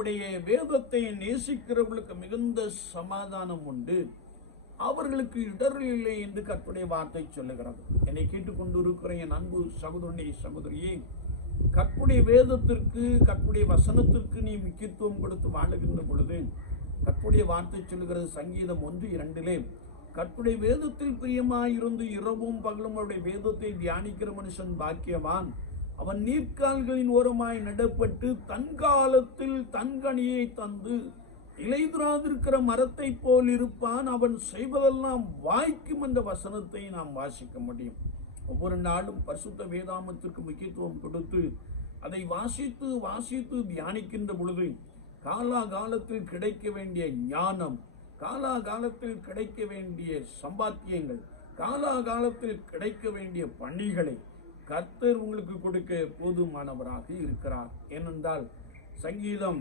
உம்முடைய வேதத்தை நேசிக்கிறவர்களுக்கு மிகுந்த சமாதானம் உண்டு, அவர்களுக்கு இடரல் இல்லை என்று கர்த்தருடைய வார்த்தை சொல்லுகிறது. என்னை கேட்டுக்கொண்டிருக்கிற என் அன்பு சகோதரனே சகோதரியே, கர்த்தருடைய வேதத்திற்கு, கர்த்தருடைய வசனத்திற்கு நீ முக்கியத்துவம் கொடுத்து வாழுகின்ற பொழுது, கர்த்தருடைய வார்த்தை சொல்லுகிறது சங்கீதம் 1:2, கர்த்தருடைய வேதத்தில் பிரியமாயிருந்து இரவும் பகலும் அவருடைய வேதத்தை தியானிக்கிற மனுஷன் பாக்கியவான், அவன் நீர்க்கால்களின் ஓரமாய் நடப்பட்டு தன் காலத்தில் தன் கனியை தந்து இலைதுராதிருக்கிற மரத்தை போல் இருப்பான், அவன் செய்வதெல்லாம் வாய்க்கும் என்ற வசனத்தை நாம் வாசிக்க முடியும். ஒவ்வொரு நாளும் பரிசுத்த வேதாமத்திற்கு முக்கியத்துவம் கொடுத்து அதை வாசித்து வாசித்து தியானிக்கின்ற பொழுது காலாகாலத்தில் கிடைக்க வேண்டிய ஞானம், காலாகாலத்தில் கிடைக்க வேண்டிய சம்பாத்தியங்கள், காலாகாலத்தில் கிடைக்க வேண்டிய பணிகளை கர்த்தர் உங்களுக்கு கொடுக்க போதுமானவராக இருக்கிறார். ஏனென்றால் சங்கீதம்